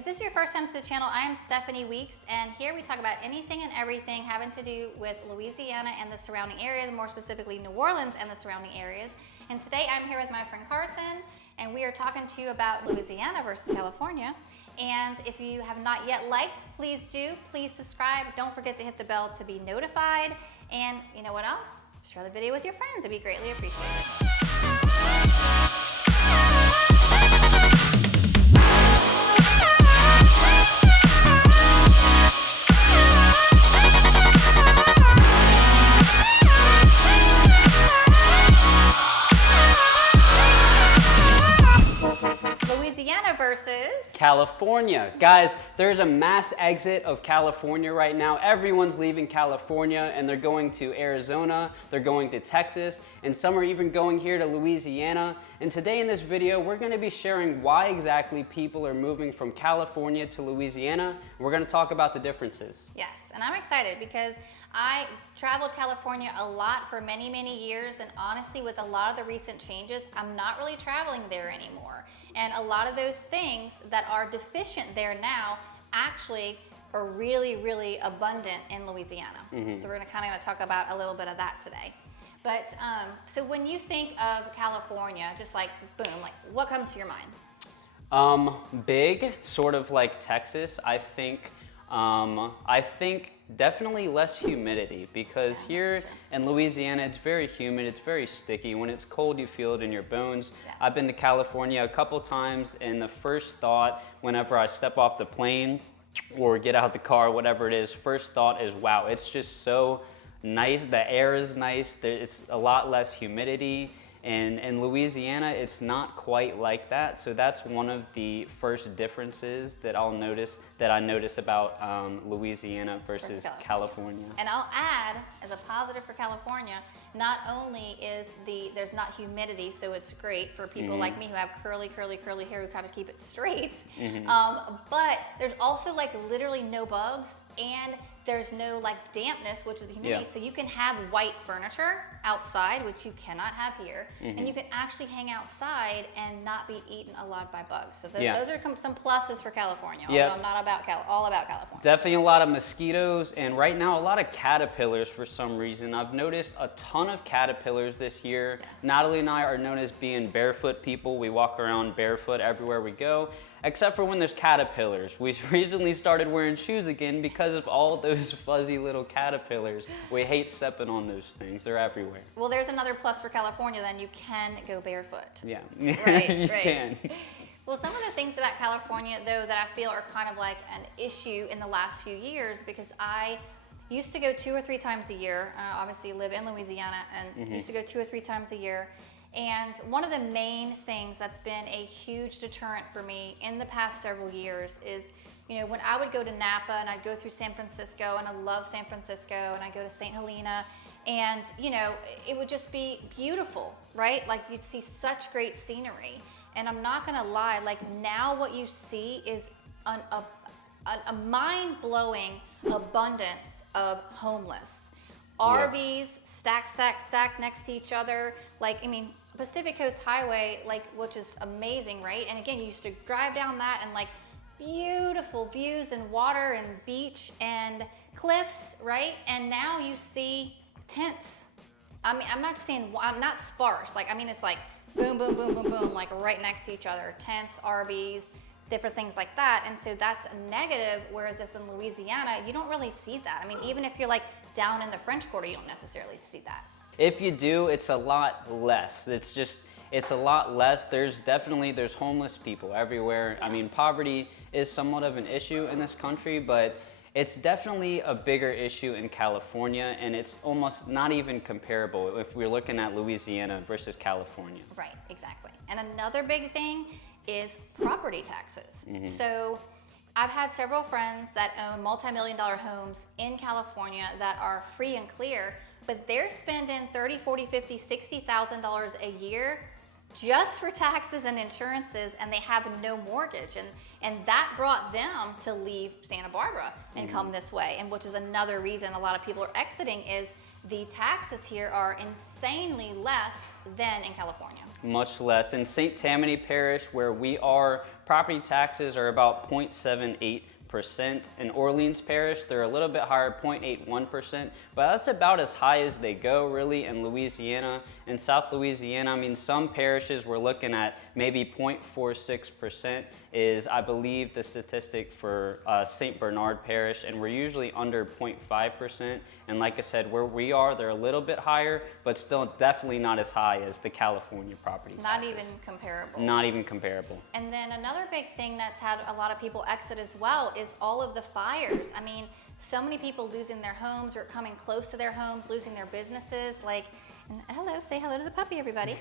If this is your first time to the channel, I am Stephanie Weeks, and here we talk about anything and everything having to do with Louisiana and the surrounding areas, more specifically New Orleans and the surrounding areas. And today I'm here with my friend Carson, and we are talking to you about Louisiana versus California. And if you have not yet liked, please do. Please subscribe. Don't forget to hit the bell to be notified. And you know what else? Share the video with your friends. It'd be greatly appreciated. Louisiana versus California. Guys, there's a mass exit of California right now. Everyone's leaving California and they're going to Arizona, they're going to Texas, and some are even going here to Louisiana. And today in this video, we're gonna be sharing why exactly people are moving from California to Louisiana. We're gonna talk about the differences. Yes, and I'm excited because I traveled California a lot for many, many years, and honestly, with a lot of the recent changes, I'm not really traveling there anymore. And a lot of those things that are deficient there now actually are really, really abundant in Louisiana. So we're gonna talk about a little bit of that today. But so when you think of California, just like boom, like what comes to your mind? Big, sort of like Texas. I think definitely less humidity, because here in Louisiana it's very humid, it's very sticky. When it's cold you feel it in your bones. Yes. I've been to California a couple times, and the first thought whenever I step off the plane or get out the car, whatever it is, first thought is, wow, it's just so nice. The air is nice, it's a lot less humidity. And in Louisiana, it's not quite like that. So that's one of the first differences that I notice about Louisiana versus California. And I'll add, as a positive for California, not only is there's not humidity, so it's great for people like me who have curly hair who kind of keep it straight, but there's also like literally no bugs, and there's no like dampness, which is the humidity. So you can have white furniture outside, which you cannot have here, and you can actually hang outside and not be eaten alive by bugs. So those are some pluses for California, although I'm not all about California. Definitely a lot of mosquitoes, and right now a lot of caterpillars for some reason. I've noticed a ton of caterpillars this year. Yes. Natalie and I are known as being barefoot people. We walk around barefoot everywhere we go, except for when there's caterpillars. We recently started wearing shoes again because of all those fuzzy little caterpillars. We hate stepping on those things. They're everywhere. Well, there's another plus for California, then you can go barefoot. Yeah, right. You can. Well, some of the things about California, though, that I feel are kind of like an issue in the last few years, because I used to go 2 or 3 times a year. Obviously live in Louisiana, and used to go 2 or 3 times a year. And one of the main things that's been a huge deterrent for me in the past several years is, you know, when I would go to Napa and I'd go through San Francisco, and I love San Francisco, and I'd go to St. Helena, and, you know, it would just be beautiful, right? Like you'd see such great scenery. And I'm not gonna lie, like now what you see is a mind-blowing abundance of homeless. RVs stacked next to each other. Like, I mean, Pacific Coast Highway, like, which is amazing, right? And again, you used to drive down that and like beautiful views and water and beach and cliffs, right? And now you see tents. I mean, I'm not sparse. Like, I mean, it's like boom, boom, boom, boom, boom, like right next to each other. Tents, RVs, different things like that. And so that's a negative, whereas if in Louisiana, you don't really see that. I mean, even if you're like down in the French Quarter, you don't necessarily see that. If you do, it's a lot less. It's a lot less. There's homeless people everywhere. I mean, poverty is somewhat of an issue in this country, but it's definitely a bigger issue in California, and it's almost not even comparable if we're looking at Louisiana versus California. Right, exactly. And another big thing is property taxes. So I've had several friends that own multi-million-dollar homes in California that are free and clear, but they're spending $30,000, $40,000, $50,000, $60,000 a year just for taxes and insurances, and they have no mortgage, and that brought them to leave Santa Barbara and come this way, and which is another reason a lot of people are exiting, is the taxes here are insanely less than in California. Much less. In St. Tammany Parish, where we are property taxes are about 0.78%. In Orleans Parish, they're a little bit higher, 0.81%, but that's about as high as they go really in Louisiana. In South Louisiana, I mean, some parishes we're looking at maybe 0.46% is, I believe, the statistic for St. Bernard Parish, and we're usually under 0.5%. And like I said, where we are, they're a little bit higher, but still definitely not as high as the California property taxes. Not even comparable. Not even comparable. And then another big thing that's had a lot of people exit as well is all of the fires. I mean, so many people losing their homes or coming close to their homes, losing their businesses. Like, and hello, say hello to the puppy, everybody.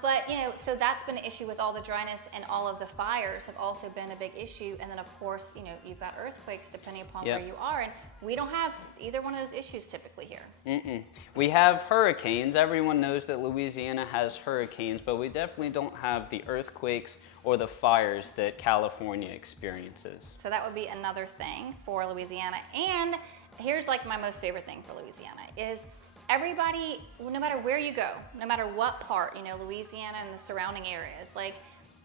But you know, so that's been an issue with all the dryness, and all of the fires have also been a big issue. And then of course, you know, you've got earthquakes depending upon where you are, and we don't have either one of those issues typically here. We have hurricanes. Everyone knows that Louisiana has hurricanes, but we definitely don't have the earthquakes or the fires that California experiences. So that would be another thing for Louisiana. And here's like my most favorite thing for Louisiana is everybody, no matter where you go, no matter what part, you know, Louisiana and the surrounding areas, like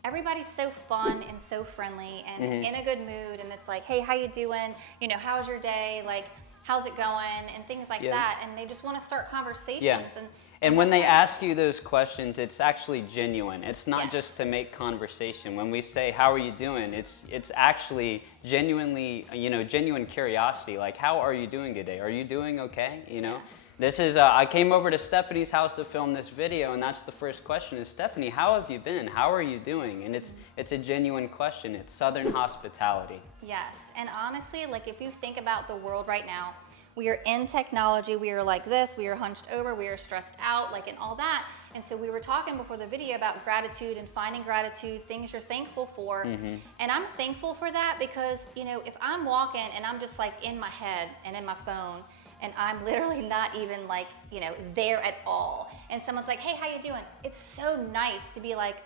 everybody's so fun and so friendly and in a good mood. And it's like, hey, how you doing? You know, how's your day? Like, how's it going? And things like that. And they just want to start conversations. And when they ask you those questions, it's actually genuine. It's not just to make conversation. When we say, how are you doing? It's actually genuinely, you know, genuine curiosity. Like, how are you doing today? Are you doing okay? You know? This is, I came over to Stephanie's house to film this video, and that's the first question is, Stephanie, how have you been? How are you doing? And it's a genuine question. It's Southern hospitality. Yes, and honestly, like if you think about the world right now, we are in technology, we are like this, we are hunched over, we are stressed out, like and all that. And so we were talking before the video about gratitude and finding gratitude, things you're thankful for. And I'm thankful for that because, you know, if I'm walking and I'm just like in my head and in my phone, and I'm literally not even like, you know, there at all. And someone's like, hey, how you doing? It's so nice to be like,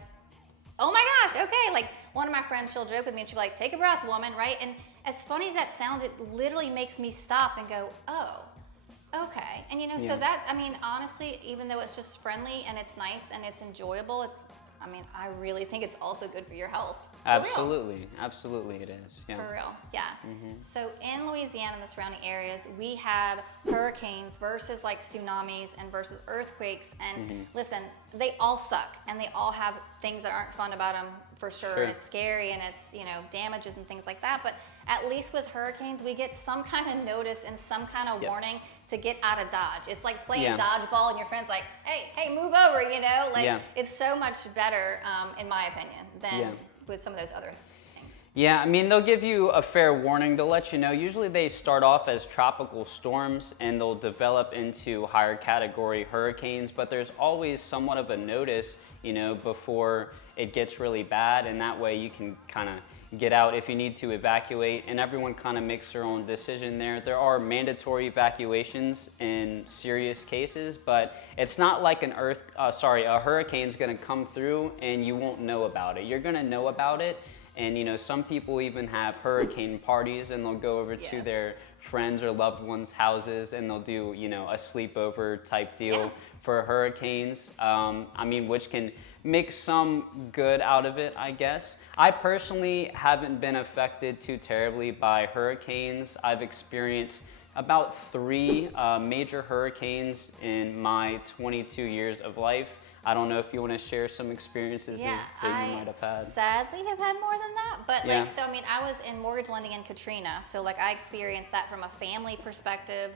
oh my gosh, okay. Like one of my friends, she'll joke with me and she'll be like, take a breath, woman, right? And as funny as that sounds, it literally makes me stop and go, oh, okay. And you know, so that, I mean, honestly, even though it's just friendly and it's nice and it's enjoyable, I mean, I really think it's also good for your health. Absolutely, absolutely it is. Yeah. For real, yeah. So in Louisiana and the surrounding areas, we have hurricanes versus like tsunamis and versus earthquakes. And listen, they all suck and they all have things that aren't fun about them for sure. And it's scary and it's, you know, damages and things like that. But at least with hurricanes, we get some kind of notice and some kind of warning to get out of Dodge. It's like playing dodgeball and your friend's like, hey, move over, you know? Like it's so much better, in my opinion, than with some of those other things. Yeah, I mean, they'll give you a fair warning. They'll let you know. Usually they start off as tropical storms and they'll develop into higher category hurricanes, but there's always somewhat of a notice, you know, before it gets really bad, and that way you can kind of get out if you need to evacuate, and everyone kind of makes their own decision there. There are mandatory evacuations in serious cases, but it's not like a hurricane's gonna come through and you won't know about it. You're gonna know about it, and you know, some people even have hurricane parties and they'll go over to their friends or loved ones' houses and they'll do, you know, a sleepover type deal for hurricanes. I mean, which can make some good out of it, I guess. I personally haven't been affected too terribly by hurricanes. I've experienced about 3 major hurricanes in my 22 years of life. I don't know if you want to share some experiences that you might have had. Sadly have had more than that, but like, so I mean, I was in mortgage lending in Katrina, so like I experienced that from a family perspective,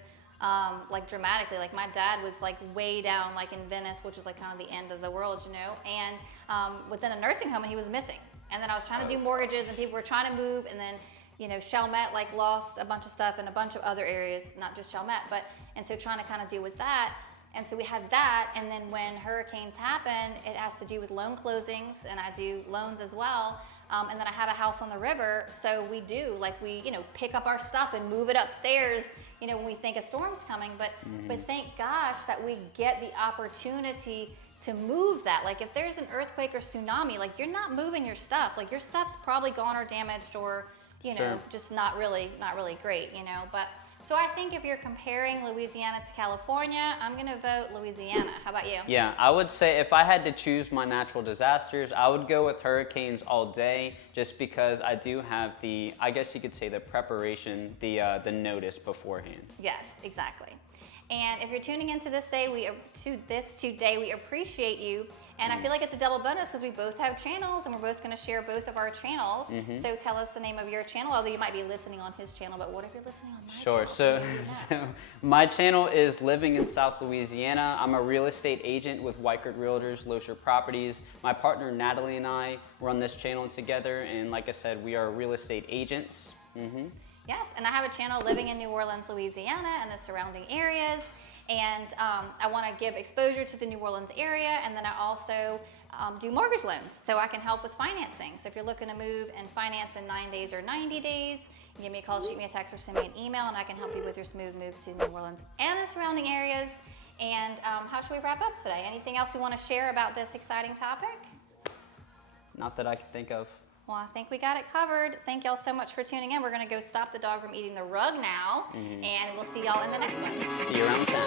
like dramatically. Like my dad was like way down, like in Venice, which is like kind of the end of the world, you know, and was in a nursing home and he was missing. And then I was trying to do mortgages and people were trying to move, and then, you know, Chalmette like lost a bunch of stuff in a bunch of other areas, not just Chalmette, but, and so trying to kind of deal with that. And so we had that, and then when hurricanes happen, it has to do with loan closings, and I do loans as well. And then I have a house on the river, so we do, like we, you know, pick up our stuff and move it upstairs, you know, when we think a storm's coming. But thank gosh that we get the opportunity to move that. Like if there's an earthquake or tsunami, like you're not moving your stuff. Like your stuff's probably gone or damaged or, you know, just not really great, you know. But So I think if you're comparing Louisiana to California, I'm going to vote Louisiana. How about you? Yeah, I would say if I had to choose my natural disasters, I would go with hurricanes all day, just because I do have the, I guess you could say, the preparation, the notice beforehand. Yes, exactly. And if you're tuning into this day, we appreciate you. And I feel like it's a double bonus because we both have channels and we're both going to share both of our channels. So tell us the name of your channel, although you might be listening on his channel, but what if you're listening on my Sure. channel? So my channel is Living in South Louisiana. I'm a real estate agent with Weichert Realtors, Loescher Properties. My partner Natalie and I run this channel together, and like I said, we are real estate agents. Yes, and I have a channel, Living in New Orleans, Louisiana, and the surrounding areas. And I want to give exposure to the New Orleans area, and then I also do mortgage loans, so I can help with financing. So if you're looking to move and finance in 9 days or 90 days, give me a call, shoot me a text, or send me an email, and I can help you with your smooth move to New Orleans and the surrounding areas. And how should we wrap up today? Anything else we want to share about this exciting topic? Not that I can think of. Well, I think we got it covered. Thank y'all so much for tuning in. We're going to go stop the dog from eating the rug now, and we'll see y'all in the next one. See you around town.